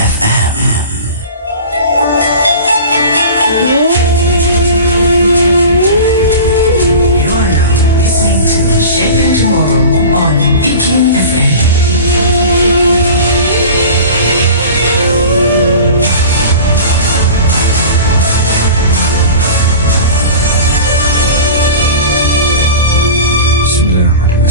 FM. You are now listening to Shaping Tomorrow on IKIM FM.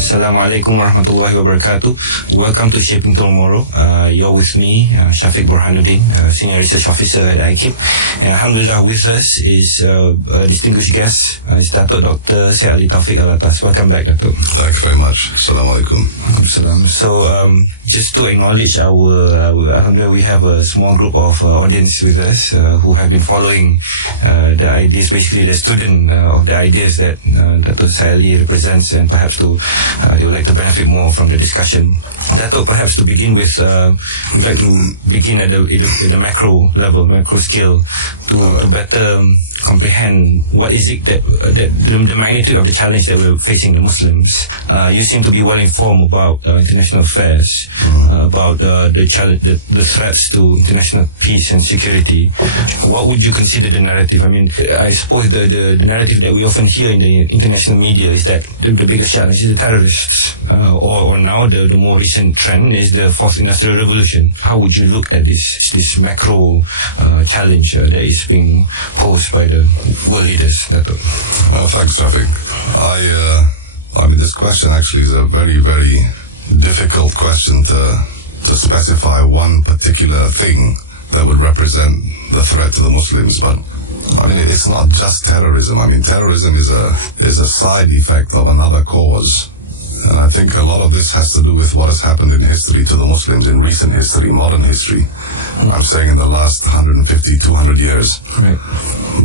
Assalamualaikum warahmatullahi wabarakatuh. Welcome to Shaping Tomorrow. You're with me, Shafiq Burhanuddin, Senior Research Officer at IKIM. And Alhamdulillah, with us is a distinguished guest, is Datuk Dr. Syed Tawfik Al-Attas. Welcome back, Datuk. Thank you very much. Assalamualaikum. So, just to acknowledge Alhamdulillah, we have a small group of audience with us who have been following the ideas, basically the student of the ideas that Dr. Syed represents, and perhaps they would like to benefit more from the discussion. Datuk, perhaps to begin with, we'd like to begin at the macro level, macro scale, to better comprehend what is it that the magnitude of the challenge that we're facing, the Muslims. You seem to be well informed about international affairs, about the threats to international peace and security. What would you consider the narrative? I mean, I suppose the narrative that we often hear in the international media is that the biggest challenge is the terrorists, or now the more recent trend is the fourth industrial revolution. How would you look at this macro challenge that is being posed by the world leaders? Thanks, Rafiq. I mean, this question actually is a very, very difficult question to specify one particular thing that would represent the threat to the Muslims. But I mean, it's not just terrorism. I mean, terrorism is a side effect of another cause. And I think a lot of this has to do with what has happened in history to the Muslims, in recent history, modern history. I'm saying in the last 150, 200 years. Right.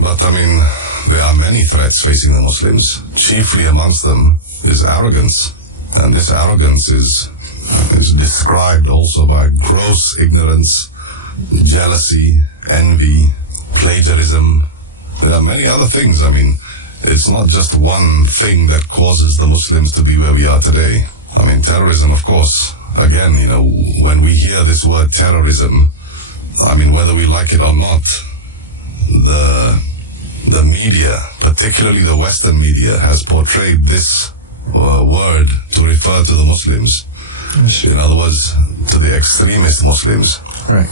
But I mean, there are many threats facing the Muslims. Chiefly amongst them is arrogance. And this arrogance is described also by gross ignorance, jealousy, envy, plagiarism. There are many other things. I mean, it's not just one thing that causes the Muslims to be where we are today. I mean, terrorism, of course, again, you know, when we hear this word terrorism, I mean, whether we like it or not, the media, particularly the Western media, has portrayed this word to refer to the Muslims. In other words, to the extremist Muslims. Right.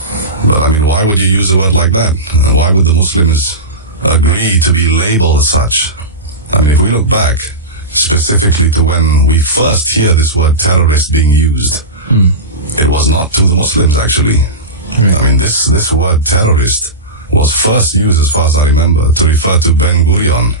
But I mean, why would you use a word like that? Why would the Muslims agree to be labeled as such? I mean, if we look back specifically to when we first hear this word terrorist being used, it was not to the Muslims, actually. Right. I mean, this word terrorist was first used, as far as I remember, to refer to Ben Gurion.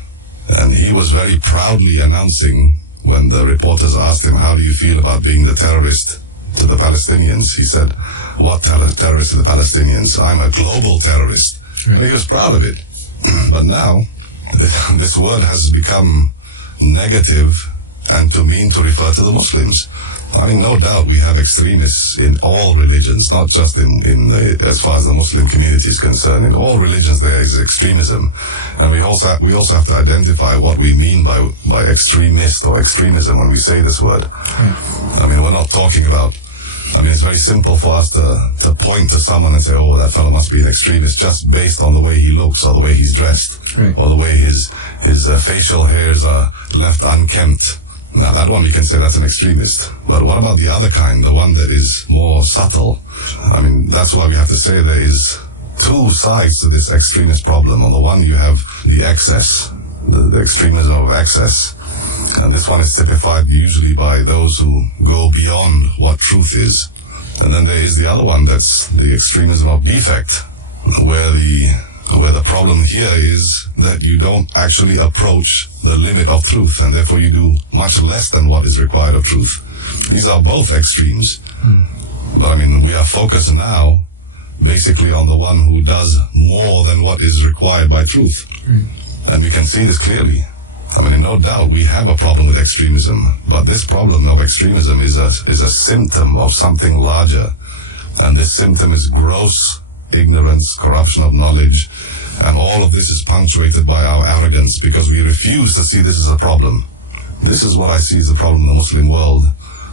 And he was very proudly announcing, when the reporters asked him, how do you feel about being the terrorist to the Palestinians? He said, what terrorist to the Palestinians? I'm a global terrorist. Right. He was proud of it. But now, this word has become negative and to mean to refer to the Muslims. I mean, no doubt we have extremists in all religions, not just as far as the Muslim community is concerned. In all religions there is extremism. And we also have to identify what we mean by extremist or extremism when we say this word. I mean, we're not talking about, I mean, it's very simple for us to point to someone and say, oh, that fellow must be an extremist, just based on the way he looks or the way he's dressed, right, or the way his facial hairs are left unkempt. Now, that one we can say that's an extremist. But what about the other kind, the one that is more subtle? I mean, that's why we have to say there is two sides to this extremist problem. On the one, you have the excess, the extremism of excess. And this one is typified usually by those who go beyond what truth is. And then there is the other one, that's the extremism of defect, where the problem here is that you don't actually approach the limit of truth, and therefore you do much less than what is required of truth. These are both extremes. But I mean, we are focused now basically on the one who does more than what is required by truth. And we can see this clearly. I mean, no doubt we have a problem with extremism, but this problem of extremism is a symptom of something larger. And this symptom is gross ignorance, corruption of knowledge, and all of this is punctuated by our arrogance because we refuse to see this as a problem. This is what I see as a problem in the Muslim world.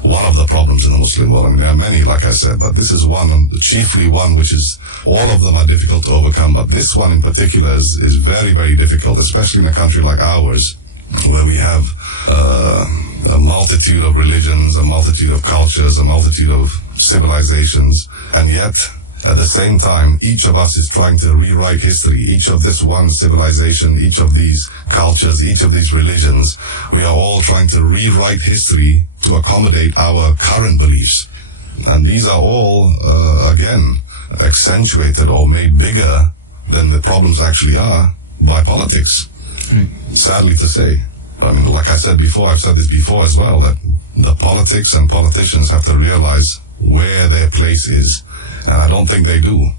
one of the problems in the Muslim world. I mean, there are many, like I said, but this is one, and chiefly one, which is, all of them are difficult to overcome, but this one in particular is very, very difficult, especially in a country like ours, where we have a multitude of religions, a multitude of cultures, a multitude of civilizations, and yet, at the same time, each of us is trying to rewrite history. Each of this one civilization, each of these cultures, each of these religions, we are all trying to rewrite history to accommodate our current beliefs. And these are all, again, accentuated or made bigger than the problems actually are by politics. Sadly to say. I mean, like I said before, I've said this before as well, that the politics and politicians have to realize where their place is. And I don't think they do.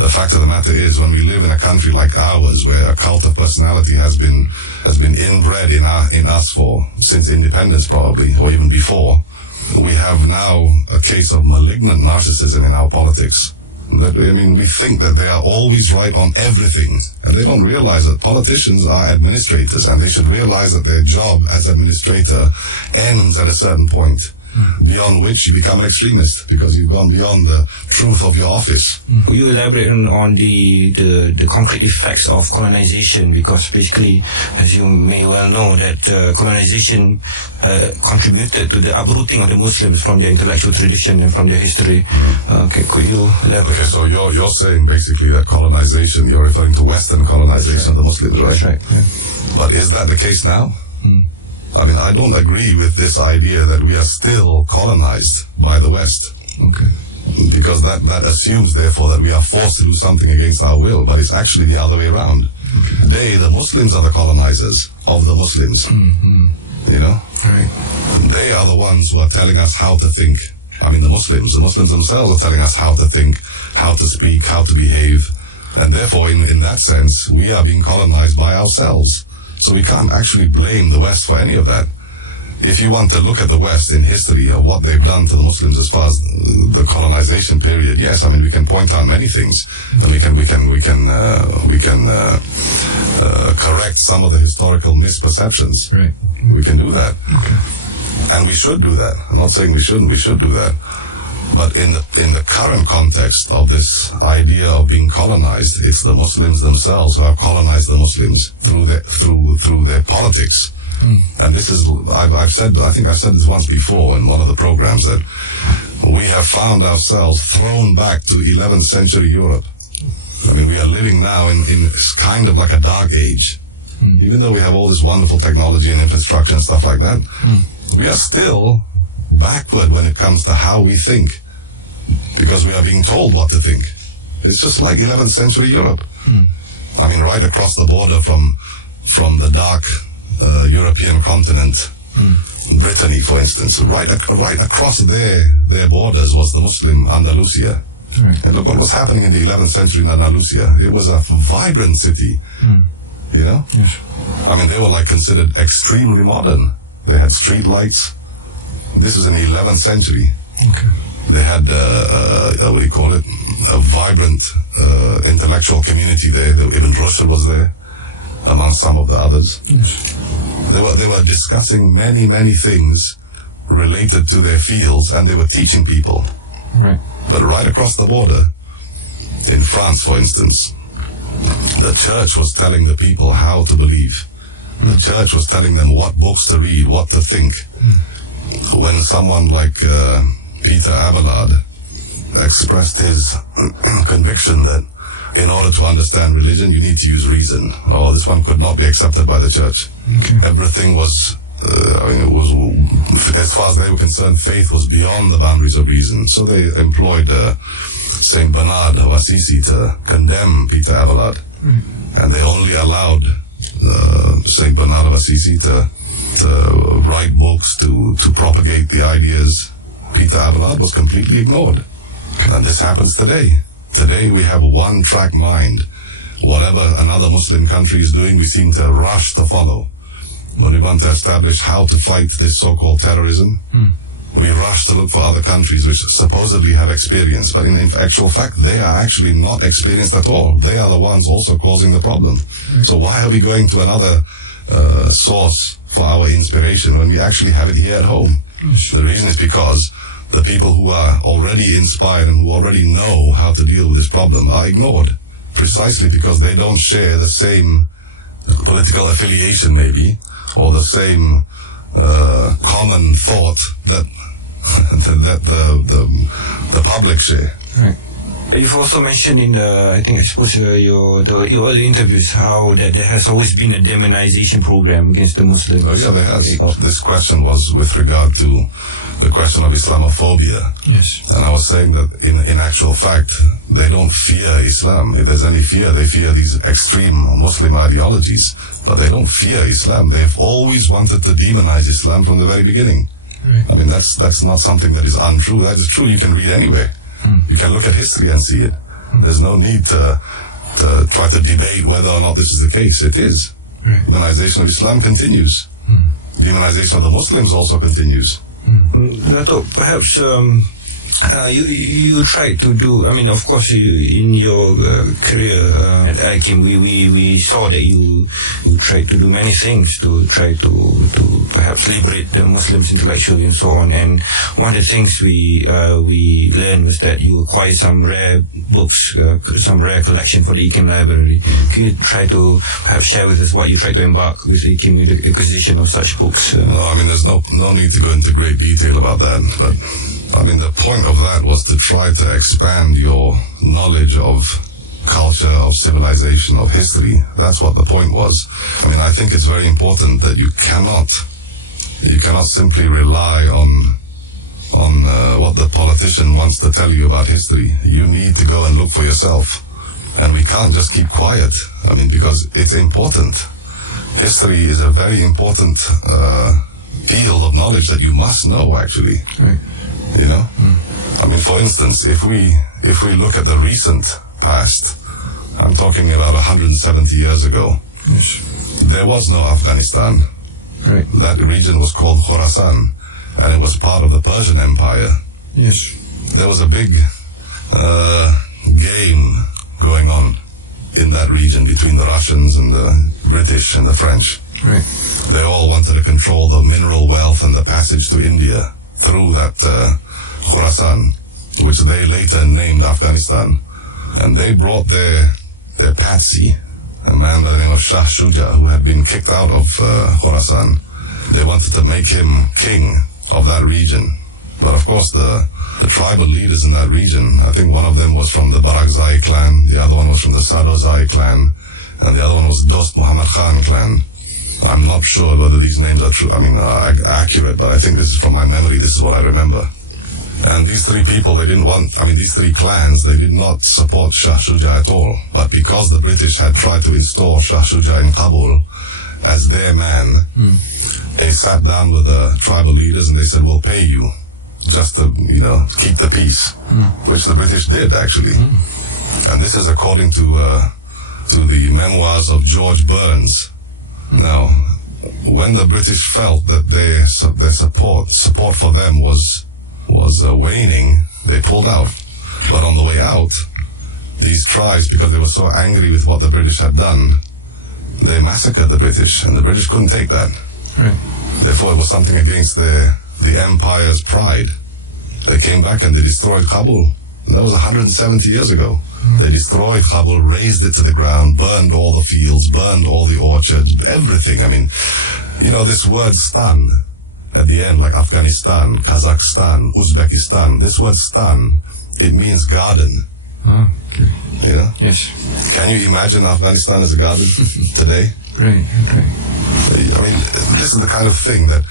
The fact of the matter is, when we live in a country like ours, where a cult of personality has been inbred in us since independence probably, or even before, we have now a case of malignant narcissism in our politics. We think that they are always right on everything, and they don't realize that politicians are administrators, and they should realize that their job as administrator ends at a certain point, beyond which you become an extremist, because you've gone beyond the truth of your office. Will you elaborate on the concrete effects of colonization? Because basically, as you may well know, that colonization contributed to the uprooting of the Muslims from their intellectual tradition and from their history. Okay, could you elaborate? Okay, so you're saying basically that colonization, you're referring to Western colonization of the Muslims, right? That's right. Yeah. But is that the case now? I mean, I don't agree with this idea that we are still colonized by the West. Okay. Because that assumes, therefore, that we are forced to do something against our will, but it's actually the other way around. Okay. They, the Muslims, are the colonizers of the Muslims. You know? Right. They are the ones who are telling us how to think. I mean, the Muslims themselves are telling us how to think, how to speak, how to behave. And therefore, in that sense, we are being colonized by ourselves. So we can't actually blame the West for any of that. If you want to look at the West in history of what they've done to the Muslims as far as the colonization period, yes, I mean, we can point out many things, and we can correct some of the historical misperceptions. Right. We can do that. Okay. And we should do that. I'm not saying we shouldn't. We should do that. But in the current context of this idea of being colonized, it's the Muslims themselves who have colonized the Muslims through their politics. And this is, I think I've said this once before in one of the programs, that we have found ourselves thrown back to 11th century Europe. I mean, we are living now in kind of like a dark age. Even though we have all this wonderful technology and infrastructure and stuff like that, we are still backward when it comes to how we think, because we are being told what to think. It's just like 11th century Europe. I mean, right across the border from the dark European continent, Brittany, for instance, right across their borders was the Muslim Andalusia. Right. And look what was happening in the 11th century in Andalusia. It was a vibrant city. You know? Yes. I mean, they were like considered extremely modern. They had street lights. This was in the 11th century. Okay. They had, what do you call it, a vibrant intellectual community there. Ibn Rushd was there, among some of the others. Yes. They were discussing many, many things related to their fields, and they were teaching people. Right. But right across the border, in France, for instance, the church was telling the people how to believe. The church was telling them what books to read, what to think. When someone like Peter Abelard expressed his conviction that in order to understand religion, you need to use reason. Oh, this one could not be accepted by the church. Okay. Everything was, as far as they were concerned, faith was beyond the boundaries of reason. So they employed Saint Bernard of Assisi to condemn Peter Abelard. And they only allowed Saint Bernard of Assisi to write books, to propagate the ideas. Peter Abelard was completely ignored. And this happens today. Today we have a one-track mind. Whatever another Muslim country is doing, we seem to rush to follow. When we want to establish how to fight this so-called terrorism, we rush to look for other countries which supposedly have experience, but in actual fact, they are actually not experienced at all. They are the ones also causing the problem. So why are we going to another source for our inspiration when we actually have it here at home? The reason is because the people who are already inspired and who already know how to deal with this problem are ignored, precisely because they don't share the same political affiliation, maybe, or the same common thought that that the public share. Right. You've also mentioned in the, your early interviews how that there has always been a demonization program against the Muslims. Oh yeah, there has. This question was with regard to the question of Islamophobia. Yes. And I was saying that in actual fact, they don't fear Islam. If there's any fear, they fear these extreme Muslim ideologies. But they don't fear Islam. They've always wanted to demonize Islam from the very beginning. Right. I mean, that's not something that is untrue. That is true. You can read anywhere. You can look at history and see it. There's no need to try to debate whether or not this is the case. It is. Right. Demonization of Islam continues. Demonization of the Muslims also continues. Datuk, perhaps you tried to do, I mean, of course, in your career at IKIM, we saw that you tried to do many things to try to perhaps liberate the Muslims intellectually and so on. And one of the things we learned was that you acquired some rare books, some rare collection for the IKIM library. Can you try to perhaps share with us what you tried to embark with the IKIM, with the acquisition of such books? No, I mean, there's no need to go into great detail about that, but I mean, the point of that was to try to expand your knowledge of culture, of civilization, of history. That's what the point was. I mean, I think it's very important that you cannot simply rely on what the politician wants to tell you about history. You need to go and look for yourself. And we can't just keep quiet. I mean, because it's important. History is a very important field of knowledge that you must know, actually. Right. You know? I mean, for instance, if we look at the recent past, I'm talking about 170 years ago. Yes. There was no Afghanistan. Right. That region was called Khorasan, and it was part of the Persian Empire. Yes. There was a big game going on in that region between the Russians and the British and the French. Right. They all wanted to control the mineral wealth and the passage to India through that Khorasan, which they later named Afghanistan. And they brought their patsy, a man by the name of Shah Shuja, who had been kicked out of Khorasan. They wanted to make him king of that region. But of course, the tribal leaders in that region, I think one of them was from the Barakzai clan, the other one was from the Sadozai clan, and the other one was Dost Muhammad Khan clan. I'm not sure whether these names are true, accurate, but I think this is from my memory, this is what I remember. And these three people, these three clans, they did not support Shah Shuja at all. But because the British had tried to install Shah Shuja in Kabul as their man, they sat down with the tribal leaders and they said, we'll pay you just to, keep the peace, which the British did, actually. And this is according to the memoirs of George Burns. Now, when the British felt that their support for them was waning, they pulled out. But on the way out, these tribes, because they were so angry with what the British had done, they massacred the British, and the British couldn't take that. Right. Therefore, it was something against the empire's pride. They came back and they destroyed Kabul. And that was 170 years ago. They destroyed Kabul, razed it to the ground, burned all the fields, burned all the orchards, everything. I mean, this word stan at the end, like Afghanistan, Kazakhstan, Uzbekistan, this word stan, it means garden. Oh, okay. Yes. Can you imagine Afghanistan as a garden today? Right. I mean, this is the kind of thing that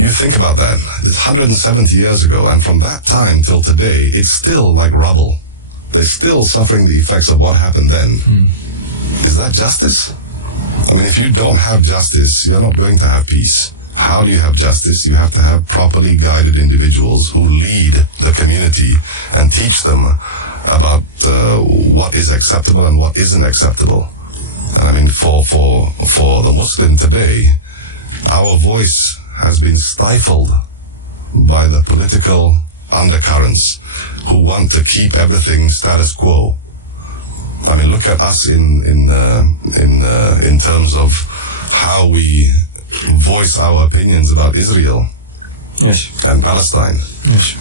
you think about that. It's 170 years ago, and from that time till today, it's still like rubble. They're still suffering the effects of what happened then. Is that justice? I mean, if you don't have justice, you're not going to have peace. How do you have justice? You have to have properly guided individuals who lead the community and teach them about what is acceptable and what isn't acceptable. And I mean, for the Muslim today, our voice has been stifled by the political undercurrents who want to keep everything status quo. I mean, look at us in terms of how we voice our opinions about Israel. Yes. and Palestine. Yes.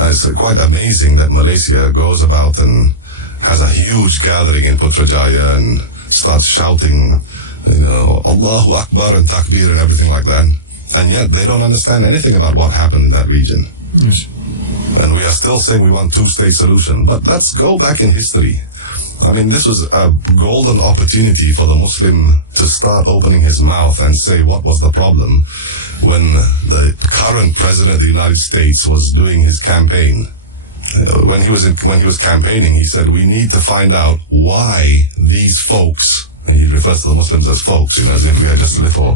It's quite amazing that Malaysia goes about and has a huge gathering in Putrajaya and starts shouting, Allahu Akbar and Takbir and everything like that. And yet they don't understand anything about what happened in that region. Yes. And we are still saying we want two-state solution. But let's go back in history. I mean, this was a golden opportunity for the Muslim to start opening his mouth and say what was the problem when the current president of the United States was doing his campaign. When he was campaigning, he said, we need to find out why these folks, and he refers to the Muslims as folks, as if we are just little,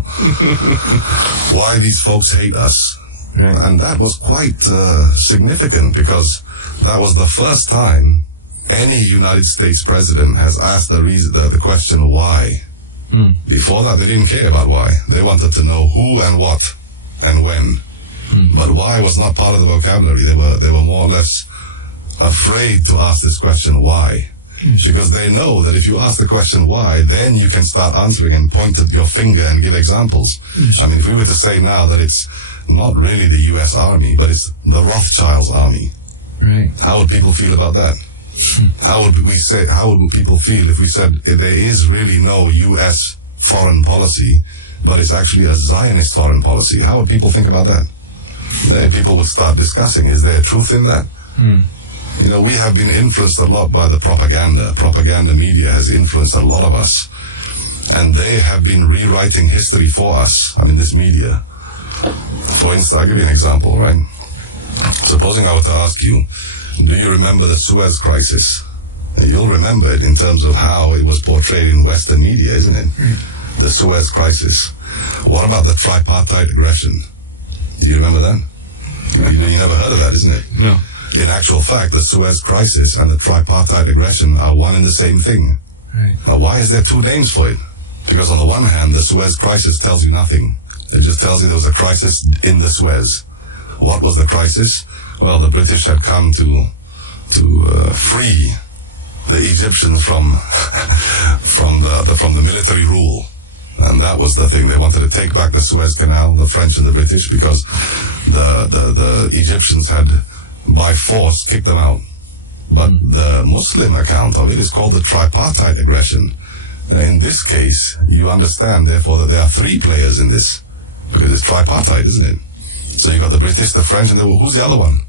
why these folks hate us. Right. And that was quite significant, because that was the first time any United States president has asked the question why. Before that, they didn't care about why. They wanted to know who and what and when. But why was not part of the vocabulary. They were more or less afraid to ask this question why. Because they know that if you ask the question why, then you can start answering and point at your finger and give examples. I mean, if we were to say now that it's not really the US Army, but it's the Rothschild's army, Right. how would people feel about that? How would people feel if we said there is really no US foreign policy, but it's actually a Zionist foreign policy? How would people think about that? People would start discussing, is there truth in that? We have been influenced a lot by the propaganda. Propaganda media has influenced a lot of us. And they have been rewriting history for us. I mean, this media. For instance, I'll give you an example, right? Supposing I were to ask you, do you remember the Suez Crisis? You'll remember it in terms of how it was portrayed in Western media, isn't it? The Suez Crisis. What about the tripartite aggression? Do you remember that? You never heard of that, isn't it? No. In actual fact, the Suez Crisis and the tripartite aggression are one and the same thing. Right. Now, why is there two names for it? Because on the one hand, the Suez Crisis tells you nothing. It just tells you there was a crisis in the Suez. What was the crisis? Well, the British had come to free the Egyptians from the military rule, and that was the thing. They wanted to take back the Suez Canal, the French and the British, because the Egyptians had by force kicked them out. But the Muslim account of it is called the tripartite aggression. In this case, you understand, therefore, that there are three players in this, because it's tripartite, isn't it? So you got the British, the French, and who's the other one?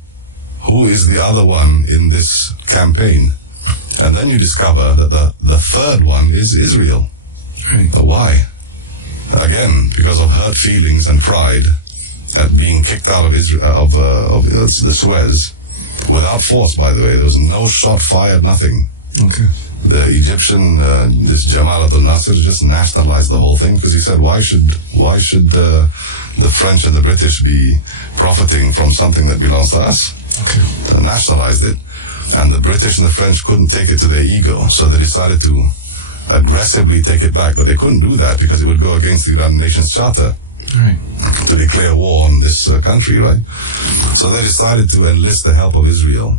Who is the other one in this campaign? And then you discover that the third one is Israel. Right. Why? Again, because of hurt feelings and pride at being kicked out of Israel, of the Suez, without force, by the way. There was no shot fired, nothing. Okay. The Egyptian, this Jamal Abdel Nasser, just nationalized the whole thing, because he said, why should the French and the British be profiting from something that belongs to us? Okay. They nationalized it. And the British and the French couldn't take it to their ego, so they decided to aggressively take it back. But they couldn't do that because it would go against the United Nations Charter. Right. To declare war on this country, right? So they decided to enlist the help of Israel.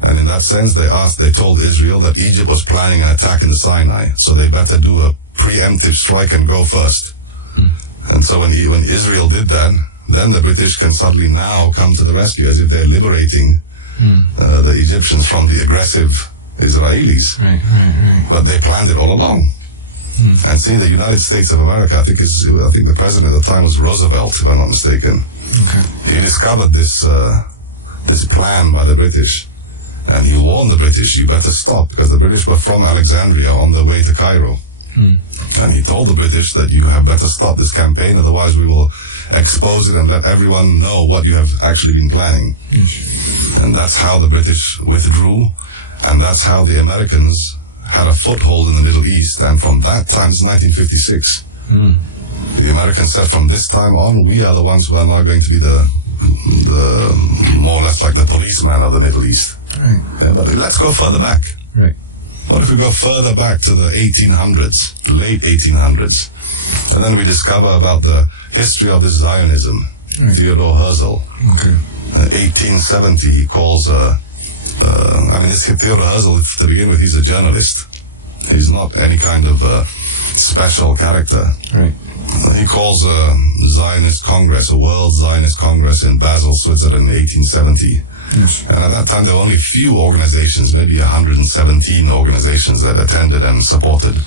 And in that sense, they told Israel that Egypt was planning an attack in the Sinai, so they better do a preemptive strike and go first. And so when Israel did that, then the British can suddenly now come to the rescue, as if they're liberating the Egyptians from the aggressive Israelis. Right. But they planned it all along. And see, the United States of America, I think the president at the time was Roosevelt, if I'm not mistaken. Okay. He discovered this plan by the British, and he warned the British, you better stop, because the British were from Alexandria on their way to Cairo. And he told the British that you have better stop this campaign, otherwise we will expose it and let everyone know what you have actually been planning. And that's how the British withdrew, and that's how the Americans had a foothold in the Middle East. And from that time, it's 1956, the Americans said, from this time on, we are the ones who are now going to be the more or less like the policeman of the Middle East. Right. Yeah, but let's go further back. Right. What if we go further back to the 1800s, late 1800s, and then we discover about the history of this Zionism? Right. Theodore Herzl. Okay. 1870, he calls, this Theodore Herzl, to begin with, he's a journalist. He's not any kind of special character. Right. He calls a Zionist Congress, a World Zionist Congress in Basel, Switzerland in 1870. Yes. And at that time, there were only few organizations, maybe 117 organizations that attended and supported.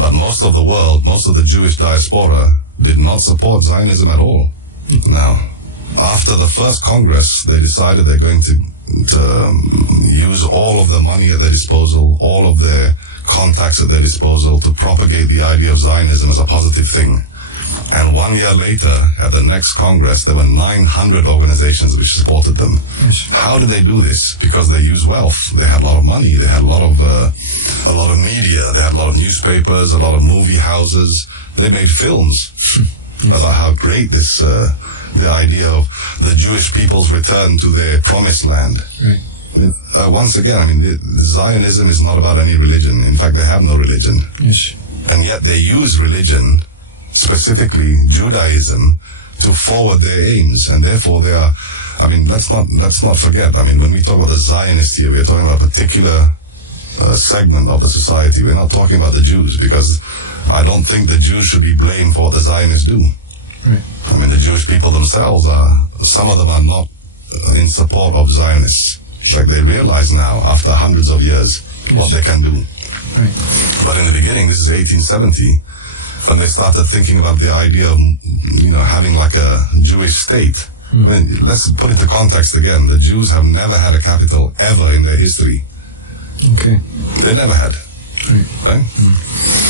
But most of the world, most of the Jewish diaspora did not support Zionism at all. Now, after the first Congress, they decided they're going to use all of the money at their disposal, all of their contacts at their disposal to propagate the idea of Zionism as a positive thing. And 1 year later, at the next Congress, there were 900 organizations which supported them. Yes. How did they do this? Because they used wealth. They had a lot of money. They had a lot of media. They had a lot of newspapers, a lot of movie houses. They made films about how great this, the idea of the Jewish people's return to their promised land. Right. I mean, once again, I mean, Zionism is not about any religion. In fact, they have no religion. Yes. And yet they use religion, specifically Judaism, to forward their aims. And therefore they are, I mean, let's not forget, I mean, when we talk about the Zionists here, we are talking about a particular segment of the society. We're not talking about the Jews, because I don't think the Jews should be blamed for what the Zionists do. Right. I mean, the Jewish people themselves some of them are not in support of Zionists. Like, they realize now, after hundreds of years, what they can do. Right. But in the beginning, this is 1870, when they started thinking about the idea of, having like a Jewish state. I mean, let's put into context again. The Jews have never had a capital ever in their history. Okay. They never had. Right?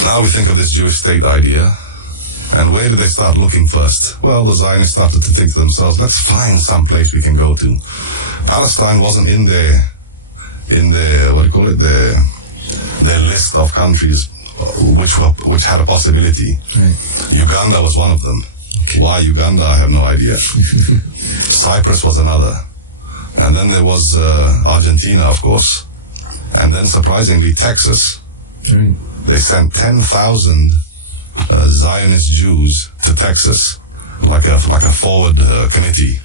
Now we think of this Jewish state idea, and where did they start looking first? Well, the Zionists started to think to themselves, let's find some place we can go to. Palestine wasn't in their their list of countries which had a possibility. Right. Uganda was one of them. Okay. Why Uganda, I have no idea. Cyprus was another. And then there was Argentina, of course. And then, surprisingly, Texas. Right. They sent 10,000 Zionist Jews to Texas, like a forward committee,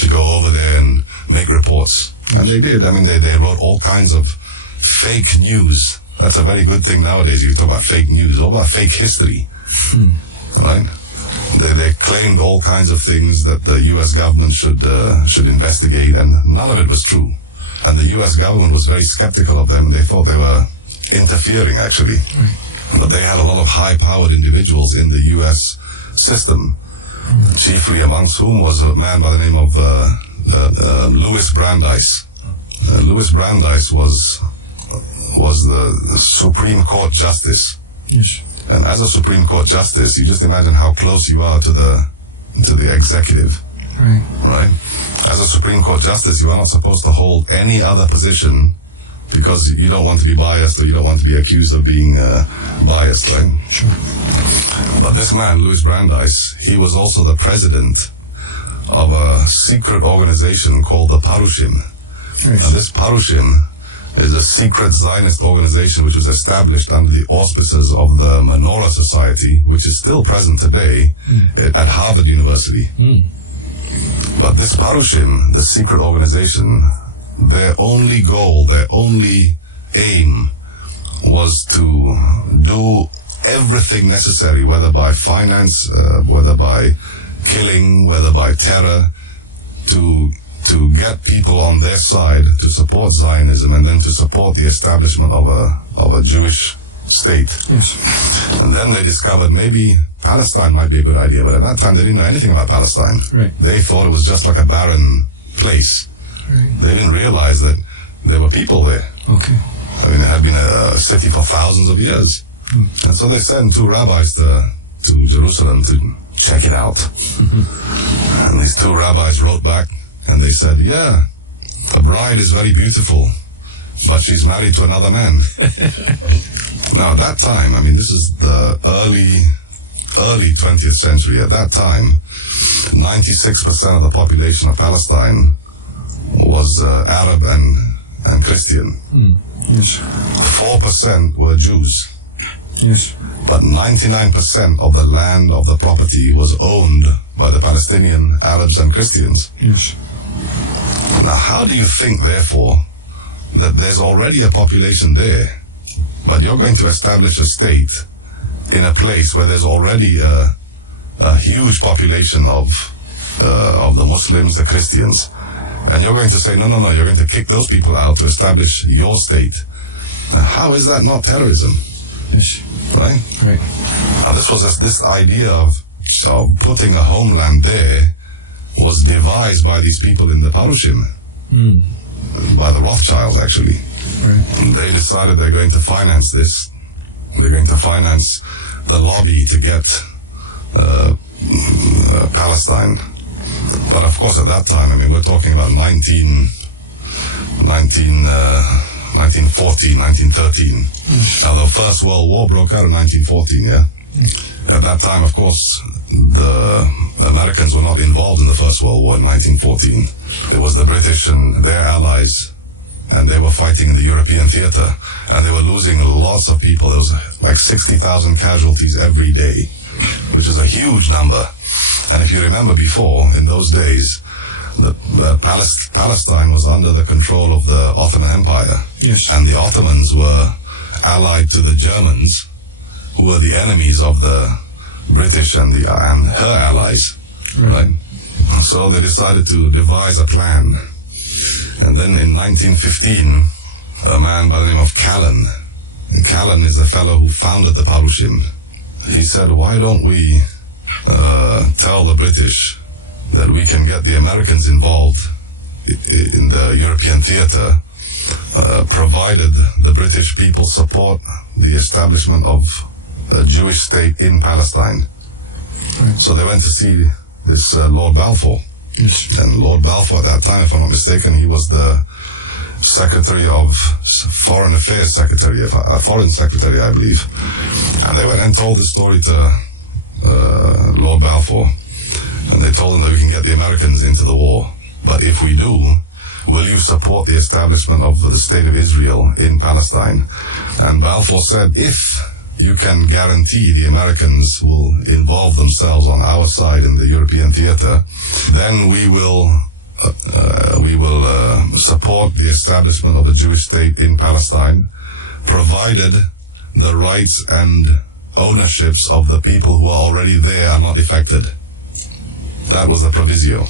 to go over there and make reports. And they did. I mean, they wrote all kinds of fake news. That's a very good thing nowadays. You talk about fake news, all about fake history, right? They claimed all kinds of things that the U.S. government should investigate, and none of it was true. And the U.S. government was very skeptical of them, and they thought they were interfering, actually. But they had a lot of high-powered individuals in the U.S. system, chiefly amongst whom was a man by the name of Louis Brandeis. Louis Brandeis was the Supreme Court Justice. Yes. And as a Supreme Court Justice, you just imagine how close you are to the executive. Right. Right? As a Supreme Court Justice, you are not supposed to hold any other position because you don't want to be biased, or you don't want to be accused of being biased, right? Sure. But this man, Louis Brandeis, he was also the president of a secret organization called the Parushim. Yes. And this Parushim is a secret Zionist organization which was established under the auspices of the Menorah Society, which is still present today at Harvard University. But this Parushim, the secret organization, their only goal, their only aim was to do everything necessary, whether by finance, whether by killing, whether by terror, to get people on their side to support Zionism and then to support the establishment of a Jewish state. Yes. And then they discovered maybe Palestine might be a good idea, but at that time they didn't know anything about Palestine. Right. They thought it was just like a barren place. Right. They didn't realize that there were people there. Okay. I mean, it had been a city for thousands of years. And so they sent two rabbis to Jerusalem to check it out. And these two rabbis wrote back and they said, yeah, the bride is very beautiful, but she's married to another man. Now, at that time, I mean, this is the early 20th century. At that time, 96% of the population of Palestine was Arab and Christian. Yes. 4% were Jews. Yes. But 99% of the land, of the property, was owned by the Palestinian Arabs and Christians. Yes. Now, how do you think, therefore, that there's already a population there, but you're going to establish a state in a place where there's already a huge population of the Muslims, the Christians. And you're going to say, no, you're going to kick those people out to establish your state. How is that not terrorism? Yes. Right? Right. Now this idea of putting a homeland there was devised by these people in the Parushim, by the Rothschilds actually. Right. They decided they're going to finance this. They're going to finance the lobby to get Palestine. But of course at that time, I mean, we're talking about 1914, 1913. Now the First World War broke out in 1914, yeah? At that time, of course, the Americans were not involved in the First World War in 1914. It was the British and their allies, and they were fighting in the European theater, and they were losing lots of people. There was like 60,000 casualties every day, which is a huge number. And if you remember before, in those days, Palestine was under the control of the Ottoman Empire. Yes. And the Ottomans were allied to the Germans, who were the enemies of the British and her allies. Right? So they decided to devise a plan. And then in 1915, a man by the name of Callan, and Callan is the fellow who founded the Parushim, he said, why don't we tell the British that we can get the Americans involved in the European theater, provided the British people support the establishment of a Jewish state in Palestine. Right. So they went to see this Lord Balfour. Yes. And Lord Balfour at that time, if I'm not mistaken, he was the Secretary of Foreign Affairs Foreign Secretary, I believe. And they went and told the story to Lord Balfour. And they told him that we can get the Americans into the war. But if we do, will you support the establishment of the State of Israel in Palestine? And Balfour said, if you can guarantee the Americans will involve themselves on our side in the European theater, then we will support the establishment of a Jewish state in Palestine, provided the rights and ownerships of the people who are already there are not affected. That was the proviso.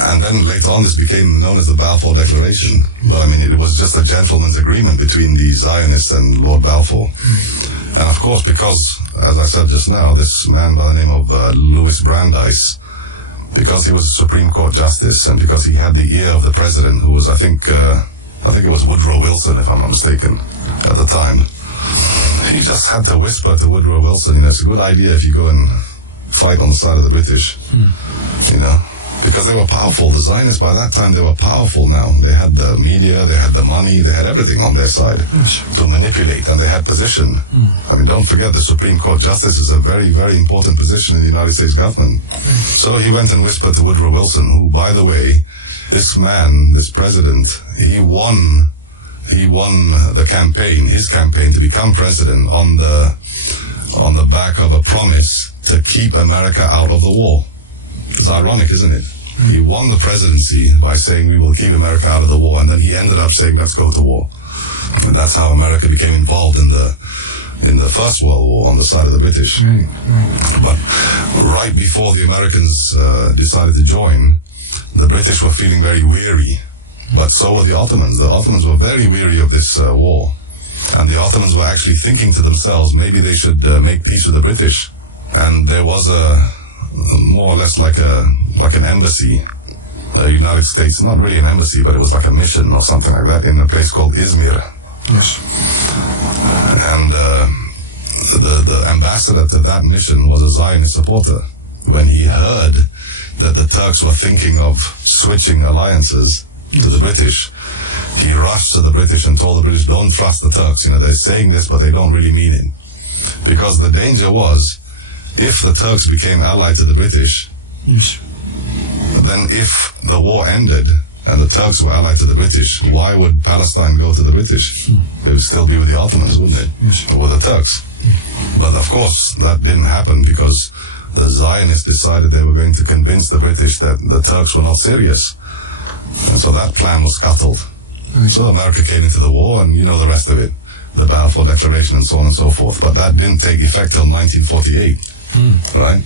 And then later on this became known as the Balfour Declaration. But I mean, it was just a gentleman's agreement between the Zionists and Lord Balfour. And of course, because, as I said just now, this man by the name of Louis Brandeis, because he was a Supreme Court Justice and because he had the ear of the President, who was, I think it was Woodrow Wilson, if I'm not mistaken, at the time. He just had to whisper to Woodrow Wilson, it's a good idea if you go and fight on the side of the British, because they were powerful. The Zionists, by that time, they were powerful now. They had the media, they had the money, they had everything on their side to manipulate, and they had position. I mean, don't forget, the Supreme Court Justice is a very, very important position in the United States government. So he went and whispered to Woodrow Wilson, who, by the way, this man, this president, he won the campaign, his campaign to become president on the back of a promise to keep America out of the war. It's ironic, isn't it? He won the presidency by saying we will keep America out of the war, and then he ended up saying let's go to war. And that's how America became involved in the First World War on the side of the British. But right before the Americans decided to join, the British were feeling very weary, but so were the Ottomans. The Ottomans were very weary of this war, and the Ottomans were actually thinking to themselves, maybe they should make peace with the British. And there was more or less like an embassy, United States, not really an embassy, but it was like a mission or something like that in a place called Izmir. Yes. And the ambassador to that mission was a Zionist supporter. When he heard that the Turks were thinking of switching alliances to the British, he rushed to the British and told the British, don't trust the Turks. They're saying this, but they don't really mean it. Because the danger was, if the Turks became allied to the British, yes, then if the war ended and the Turks were allied to the British, why would Palestine go to the British? It would still be with the Ottomans, wouldn't it? Yes. Or with the Turks. But of course, that didn't happen because the Zionists decided they were going to convince the British that the Turks were not serious. And so that plan was scuttled. Right. So America came into the war, and you know the rest of it. The Balfour Declaration and so on and so forth. But that didn't take effect till 1948. right?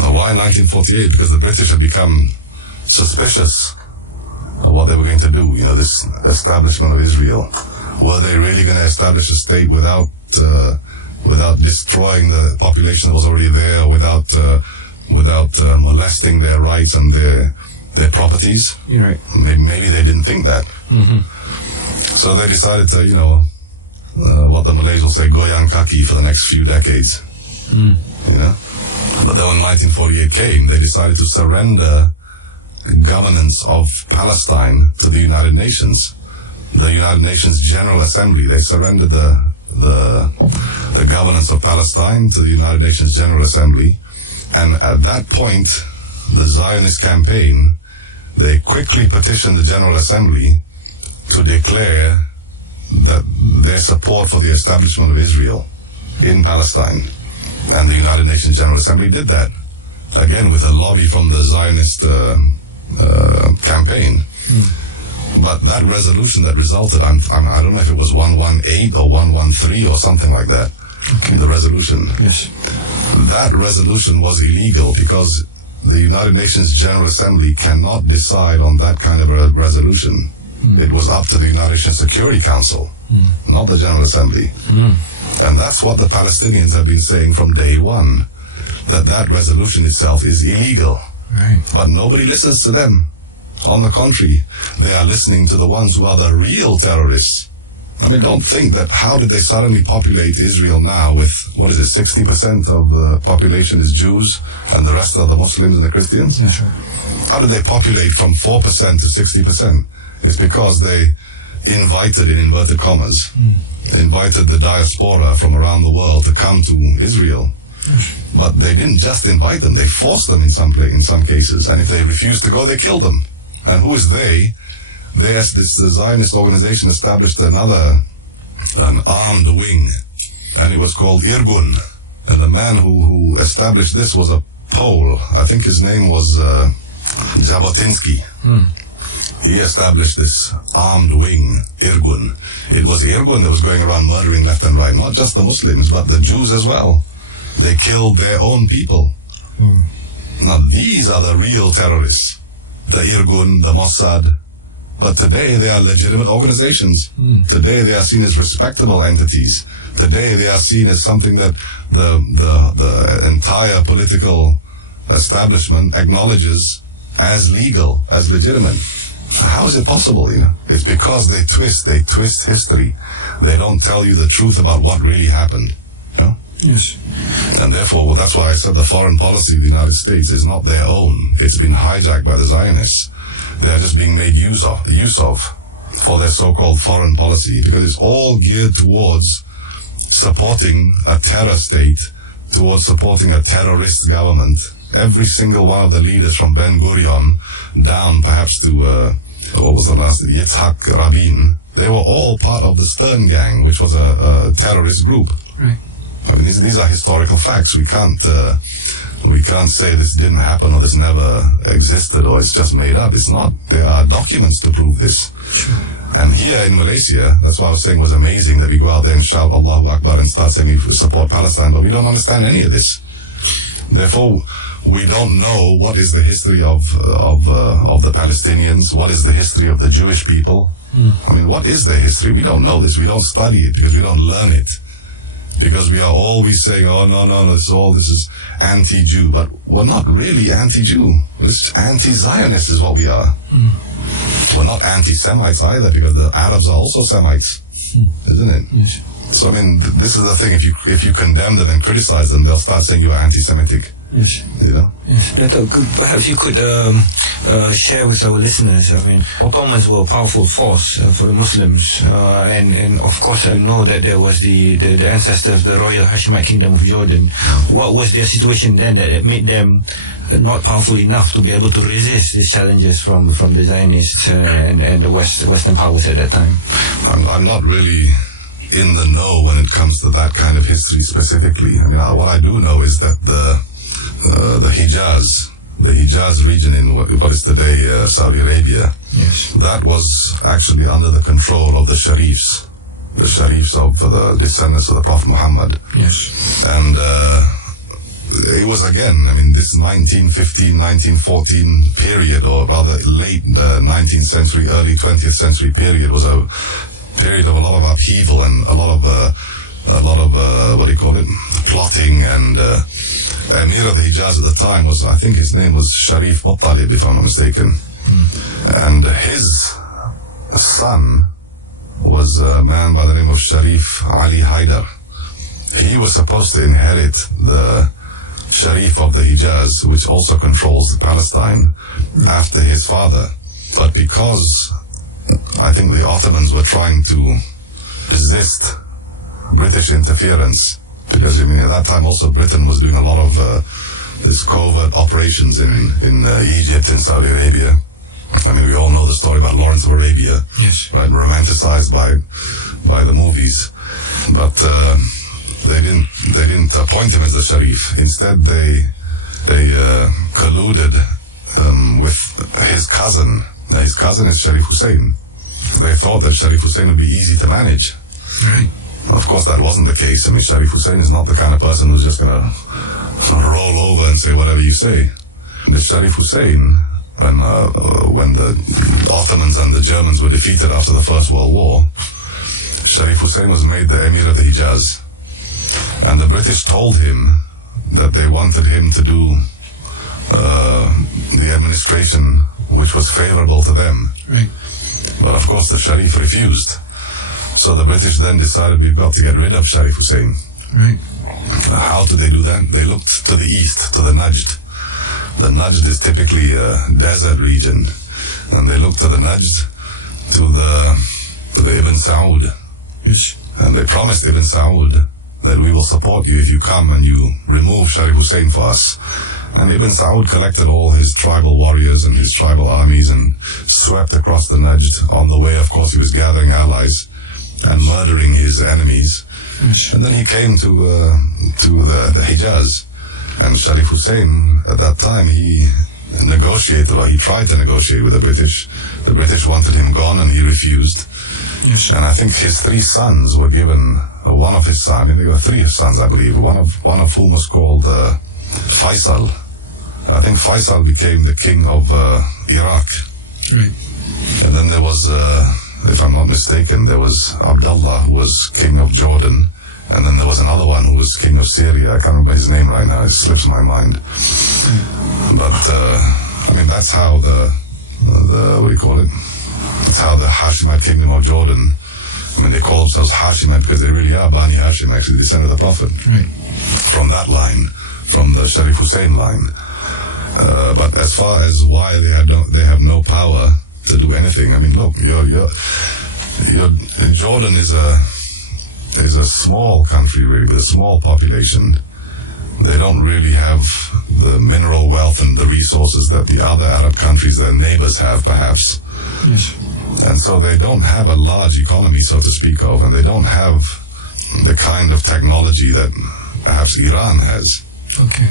Now, why 1948? Because the British had become suspicious of what they were going to do. You know, this establishment of Israel. Were they really going to establish a state without destroying the population that was already there, without molesting their rights and their properties? You're right. Maybe they didn't think that. So they decided to, what the Malays will say, goyang kaki for the next few decades. You know? But then when 1948 came, they decided to surrender governance of Palestine to the United Nations. The United Nations General Assembly, they surrendered the governance of Palestine to the United Nations General Assembly. And at that point, the Zionist campaign, they quickly petitioned the General Assembly to declare that their support for the establishment of Israel in Palestine. And the United Nations General Assembly did that, again with a lobby from the Zionist campaign. But that resolution that resulted, I don't know if it was 118 or 113 or something like that, the resolution. Yes. That resolution was illegal because the United Nations General Assembly cannot decide on that kind of a resolution. It was up to the United Nations Security Council, not the General Assembly. And that's what the Palestinians have been saying from day one, that resolution itself is illegal. Right. But nobody listens to them. On the contrary, they are listening to the ones who are the real terrorists. I mean, don't think that how did they suddenly populate Israel now with, 60% of the population is Jews and the rest are the Muslims and the Christians? That's right. How did they populate from 4% to 60%? It's because they invited, in inverted commas, invited the diaspora from around the world to come to Israel. But they didn't just invite them, they forced them in some cases. And if they refused to go, they killed them. And who is they? The Zionist organization established an armed wing, and it was called Irgun. And the man who established this was a Pole. I think his name was Jabotinsky. He established this armed wing, Irgun. It was Irgun that was going around murdering left and right, not just the Muslims, but the Jews as well. They killed their own people. Now these are the real terrorists. The Irgun, the Mossad. But today they are legitimate organizations. Today they are seen as respectable entities. Today they are seen as something that the entire political establishment acknowledges as legal, as legitimate. How is it possible, It's because they twist history. They don't tell you the truth about what really happened, Yes. And therefore, that's why I said the foreign policy of the United States is not their own. It's been hijacked by the Zionists. They're just being made use of for their so-called foreign policy, because it's all geared towards supporting a terror state, towards supporting a terrorist government. Every single one of the leaders from Ben Gurion down perhaps to, Yitzhak Rabin, they were all part of the Stern Gang, which was a terrorist group. Right. I mean, these are historical facts. We can't say this didn't happen or this never existed or it's just made up. It's not. There are documents to prove this. Sure. And here in Malaysia, that's why I was saying it was amazing that we go out there and shout Allahu Akbar and start saying we support Palestine, but we don't understand any of this. Therefore, we don't know what is the history of the Palestinians, what is the history of the Jewish people. I mean, what is their history? We don't know this. We don't study it because we don't learn it. Because we are always saying, oh, no, this is anti-Jew. But we're not really anti-Jew. It's anti-Zionist is what we are. We're not anti-Semites either, because the Arabs are also Semites, isn't it? Yes. So, I mean, this is the thing. If you condemn them and criticize them, they'll start saying you are anti-Semitic. Yes. Yes. Datuk, perhaps you could share with our listeners. I mean, Ottomans were a powerful force for the Muslims, and of course I know that there was the ancestors, the Royal Hashemite Kingdom of Jordan. What was their situation then that made them not powerful enough to be able to resist these challenges from the Zionists and the Western powers at that time? I'm not really in the know when it comes to that kind of history specifically. I mean, what I do know is that the Hijaz region in what is today Saudi Arabia, yes, that was actually under the control of the Sharifs of the descendants of the Prophet Muhammad. Yes. And it was again, I mean, this 1915, 1914 period, or rather late 19th century, early 20th century period, was a period of a lot of upheaval and a lot of what do you call it, plotting. And Emir of the Hijaz at the time was, I think his name was Sharif Muttalib, if I'm not mistaken. And his son was a man by the name of Sharif Ali Haidar. He was supposed to inherit the Sharif of the Hijaz, which also controls Palestine, after his father. But because I think the Ottomans were trying to resist British interference, because I mean at that time also Britain was doing a lot of these covert operations in Egypt and Saudi Arabia. I mean, we all know the story about Lawrence of Arabia, Yes. right? Romanticized by the movies, but they didn't appoint him as the Sharif. Instead, they colluded with his cousin. Now, his cousin is Sharif Hussein. They thought that Sharif Hussein would be easy to manage. Right. Of course, that wasn't the case. I mean, Sharif Hussein is not the kind of person who's just going to roll over and say whatever you say. The Sharif Hussein, when the Ottomans and the Germans were defeated after the First World War, Sharif Hussein was made the Emir of the Hijaz. And the British told him that they wanted him to do the administration which was favorable to them. Right. But of course the Sharif refused. So the British then decided we've got to get rid of Sharif Hussein. Right. How did they do that? They looked to the east, to the Najd. The Najd is typically a desert region. And they looked to the Najd, to the Ibn Saud. Yes. And they promised Ibn Saud that we will support you if you come and you remove Sharif Hussein for us. And Ibn Saud collected all his tribal warriors and his tribal armies and swept across the Najd. On the way, of course, he was gathering allies and murdering his enemies. Yes. And then he came to the Hijaz. And Sharif Hussein, at that time, he negotiated, or he tried to negotiate with the British. The British wanted him gone and he refused. Yes. And I think his three sons were given, one of his sons, I mean, there were three sons, I believe, one of whom was called Faisal. I think Faisal became the king of Iraq. Right. And then there was, if I'm not mistaken, there was Abdullah, who was king of Jordan. And then there was another one who was king of Syria. I can't remember his name right now. It slips my mind. But, I mean, that's how the what do you call it? That's how the Hashemite kingdom of Jordan, I mean, they call themselves Hashemite because they really are Bani Hashim, actually, the descendant of the Prophet. Right. From that line, from the Sharif Hussein line. But as far as why they have no power to do anything, I mean, look, Jordan is a small country, really, with a small population. They don't really have the mineral wealth and the resources that the other Arab countries, their neighbors, have, perhaps. Yes. And so they don't have a large economy, so to speak of, and they don't have the kind of technology that perhaps Iran has. Okay.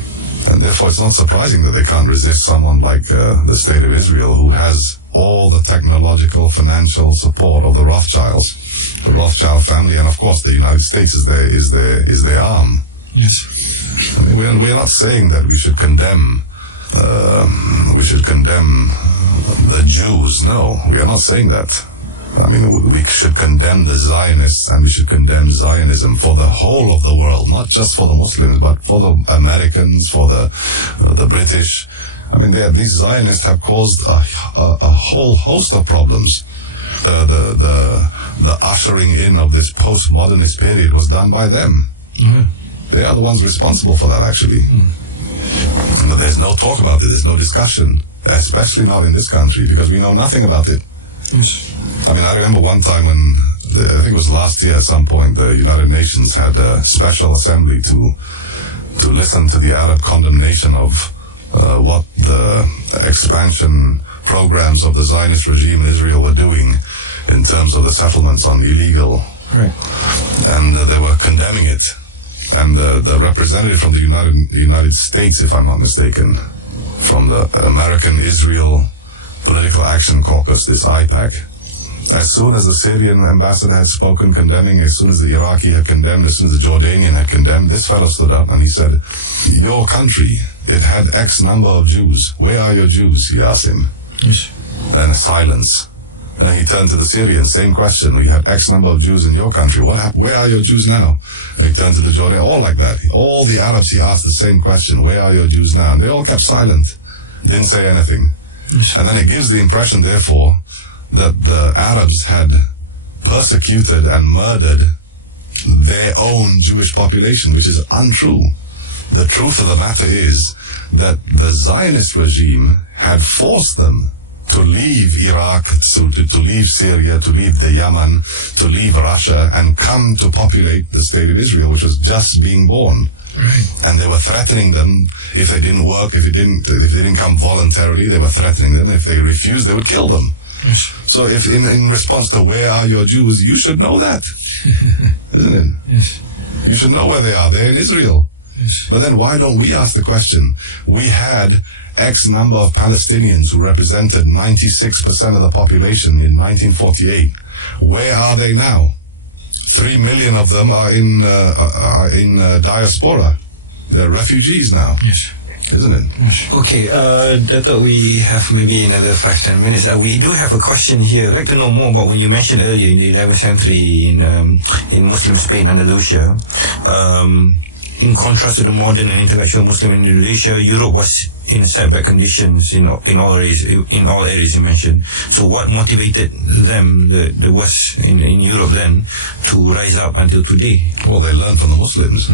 And therefore it's not surprising that they can't resist someone like the State of Israel, who has all the technological, financial support of the Rothschilds, the Rothschild family, and of course the United States is their arm. Yes. I mean, we are not saying that we should condemn the Jews. No, we are not saying that. I mean, we should condemn the Zionists, and we should condemn Zionism for the whole of the world, not just for the Muslims, but for the Americans, for the British. I mean, these Zionists have caused a whole host of problems. The ushering in of this postmodernist period was done by them. Mm-hmm. They are the ones responsible for that, actually. But there's no talk about it. There's no discussion, especially not in this country, because we know nothing about it. Yes. I mean, I remember one time when, I think it was last year at some point, the United Nations had a special assembly to listen to the Arab condemnation of what the expansion programs of the Zionist regime in Israel were doing in terms of the settlements on illegal. Right. And they were condemning it. And the representative from the United States, if I'm not mistaken, from the American Israel Political Action Caucus, this IPAC, As soon as the Syrian ambassador had spoken condemning, as soon as the Iraqi had condemned, as soon as the Jordanian had condemned, this fellow stood up and he said, your country, it had X number of Jews. Where are your Jews? He asked him. Yes. And silence. And he turned to the Syrians, same question. We had X number of Jews in your country. What happened? Where are your Jews now? And he turned to the Jordanian, all like that. All the Arabs, he asked the same question. Where are your Jews now? And they all kept silent. Didn't say anything. Yes. And then it gives the impression, therefore, that the Arabs had persecuted and murdered their own Jewish population, which is untrue. The truth of the matter is that the Zionist regime had forced them to leave Iraq, to leave Syria, to leave the Yemen, to leave Russia, and come to populate the state of Israel, which was just being born. Right. And they were threatening them if they didn't work, if they didn't come voluntarily, they were threatening them. If they refused, they would kill them. Yes. So if in response to where are your Jews, you should know that, isn't it? Yes. You should know where they are. They're in Israel. Yes. But then why don't we ask the question? We had X number of Palestinians who represented 96% of the population in 1948. Where are they now? 3 million of them are in diaspora. They're refugees now. Yes. Isn't it? Okay, Datuk, we have maybe another 5-10 minutes. We do have a question here. I'd like to know more about when you mentioned earlier in the 11th century in Muslim Spain, Andalusia. In contrast to the modern and intellectual Muslim in Indonesia, Europe was in setback conditions in all areas you mentioned. So what motivated them, the West in Europe then, to rise up until today? Well, they learned from the Muslims.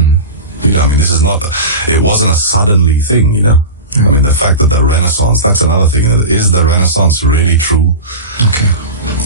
You know, I mean, it wasn't a suddenly thing, you know. I mean, the fact that the Renaissance, that's another thing. You know, is the Renaissance really true? Okay.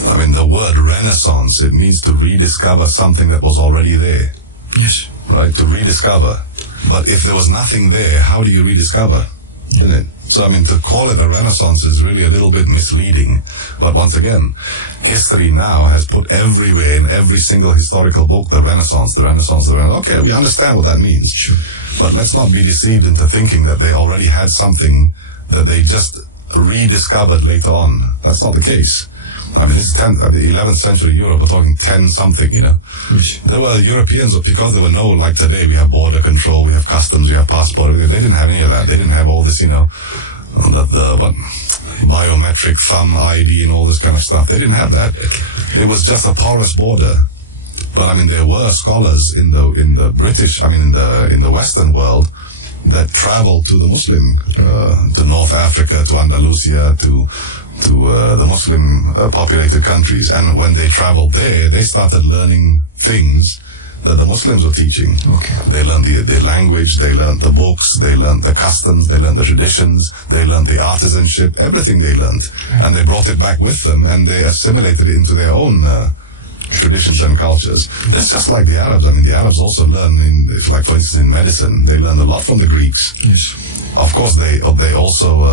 I mean, the word Renaissance, it means to rediscover something that was already there. Yes. Right, to rediscover. But if there was nothing there, how do you rediscover? Isn't it? So, I mean, to call it a Renaissance is really a little bit misleading. But once again, history now has put everywhere in every single historical book, the Renaissance, the Renaissance, the Renaissance. Okay, we understand what that means. Sure. But let's not be deceived into thinking that they already had something that they just rediscovered later on. That's not the case. I mean, this is the 11th century Europe, we're talking 10-something, you know. Yes. There were Europeans, because there were no, like today, we have border control, we have customs, we have passport, everything. They didn't have any of that. They didn't have all this, you know, biometric thumb ID and all this kind of stuff. They didn't have that. It was just a porous border. But I mean, there were scholars in the British, I mean, in the Western world that traveled to the Muslim, to North Africa, to Andalusia, to the Muslim populated countries. And when they traveled there, they started learning things that the Muslims were teaching. Okay. They learned the language, they learned the books, they learned the customs, they learned the traditions, they learned the artisanship, everything they learned. And they brought it back with them and they assimilated it into their own traditions and cultures. It's just like the Arabs. I mean, the Arabs also learn, like for instance in medicine, they learned a lot from the Greeks. Yes. Of course, they also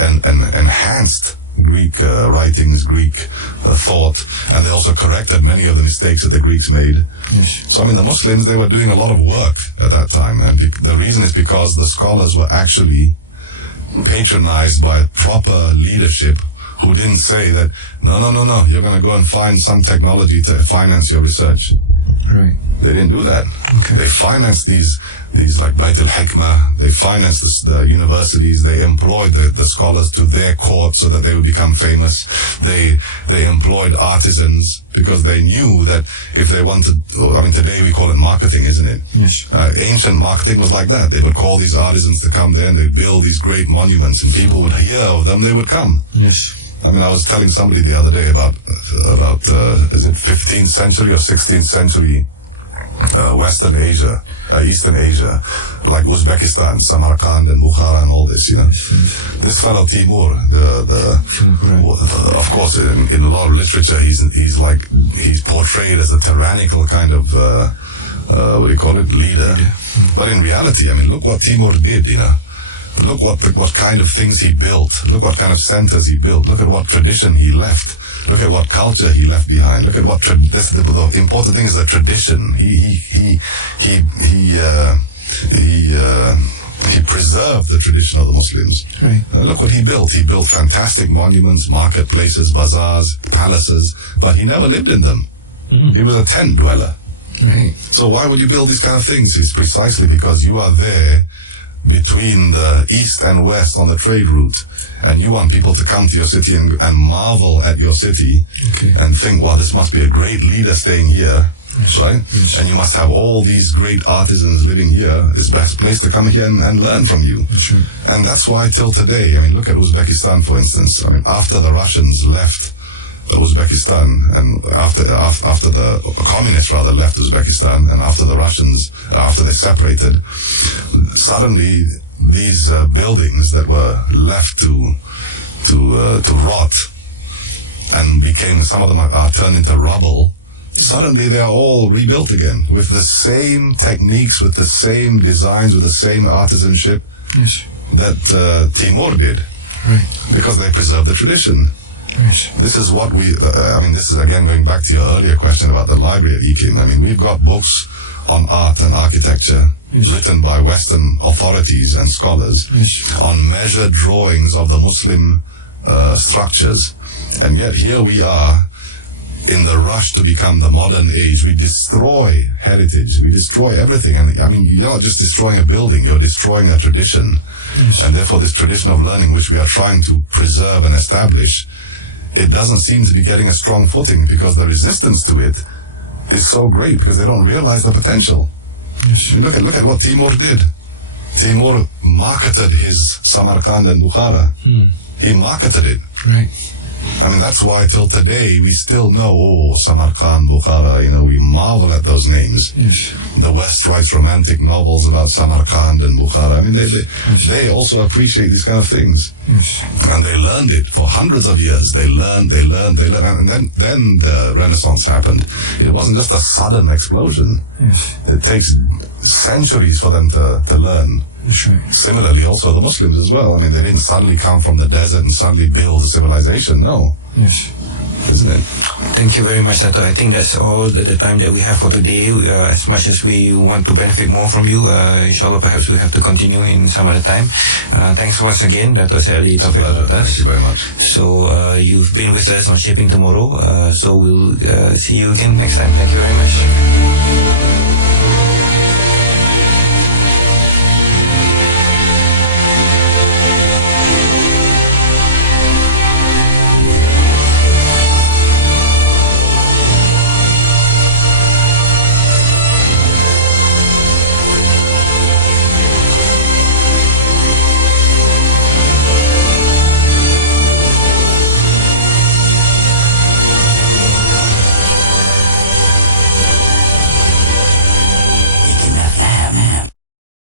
enhanced Greek writings, Greek thought, and they also corrected many of the mistakes that the Greeks made. Yes. So, I mean, the Muslims, they were doing a lot of work at that time, and the reason is because the scholars were actually patronized by proper leadership who didn't say that, no, you're going to go and find some technology to finance your research. Right. They didn't do that. Okay. They financed these like Bait al-Hikmah, they financed the universities, they employed the scholars to their court so that they would become famous. They employed artisans because they knew that if they wanted, I mean, today we call it marketing, isn't it? Yes. Ancient marketing was like that. They would call these artisans to come there and they'd build these great monuments and people would hear of them, they would come. Yes. I mean, I was telling somebody the other day about is it 15th century or 16th century Western Asia, Eastern Asia, like Uzbekistan, Samarkand and Bukhara and all this, you know. This fellow Timur, of course, in a lot of literature, he's portrayed as a tyrannical kind of, what do you call it, leader. But in reality, I mean, look what Timur did, you know. Look what kind of things he built. Look what kind of centers he built. Look at what tradition he left. Look at what culture he left behind. Look at what the important thing is the tradition. He He preserved the tradition of the Muslims. Right. Look what he built. He built fantastic monuments, marketplaces, bazaars, palaces, but he never lived in them. He was a tent dweller. Right. So why would you build these kind of things? It's precisely because you are there between the east and west on the trade route, and you want people to come to your city and marvel at your city, Okay. and think, wow, this must be a great leader staying here, Yes. right? Yes. And you must have all these great artisans living here. It's the best place to come here and learn from you. That's right. And that's why till today, I mean, look at Uzbekistan, for instance. I mean, after the Russians left Uzbekistan, and after the communists rather left Uzbekistan, and after the Russians, after they separated, suddenly these buildings that were left to rot and became, some of them are turned into rubble. Suddenly they are all rebuilt again with the same techniques, with the same designs, with the same artisanship Yes. that Timur did, Right. because they preserved the tradition. Yes. This is what this is again going back to your earlier question about the library at IKIM. I mean, we've got books on art and architecture written by Western authorities and scholars on measured drawings of the Muslim structures. And yet here we are in the rush to become the modern age. We destroy heritage. We destroy everything. And I mean, you're not just destroying a building, you're destroying a tradition. And therefore this tradition of learning, which we are trying to preserve and establish, it doesn't seem to be getting a strong footing, because the resistance to it is so great, because they don't realize the potential. Yes. Look at what Timur did. Timur marketed his Samarkand and Bukhara. He marketed it. Right. I mean, that's why till today we still know, Samarkand, Bukhara, we marvel at those names. Yes. The West writes romantic novels about Samarkand and Bukhara. I mean, they also appreciate these kind of things. Yes. And they learned it for hundreds of years. They learned. And then the Renaissance happened. It wasn't just a sudden explosion. Yes. It takes centuries for them to learn. That's right. Similarly, also the Muslims as well. I mean, they didn't suddenly come from the desert and suddenly build a civilization. No. Yes. Isn't it? Thank you very much, Datuk. I think that's all the time that we have for today. As much as we want to benefit more from you, inshallah, perhaps we have to continue in some other time. Thanks once again, Datuk Syed Tawfik Al-Attas. Thank you very much. So you've been with us on Shaping Tomorrow. So we'll see you again next time. Thank you very much.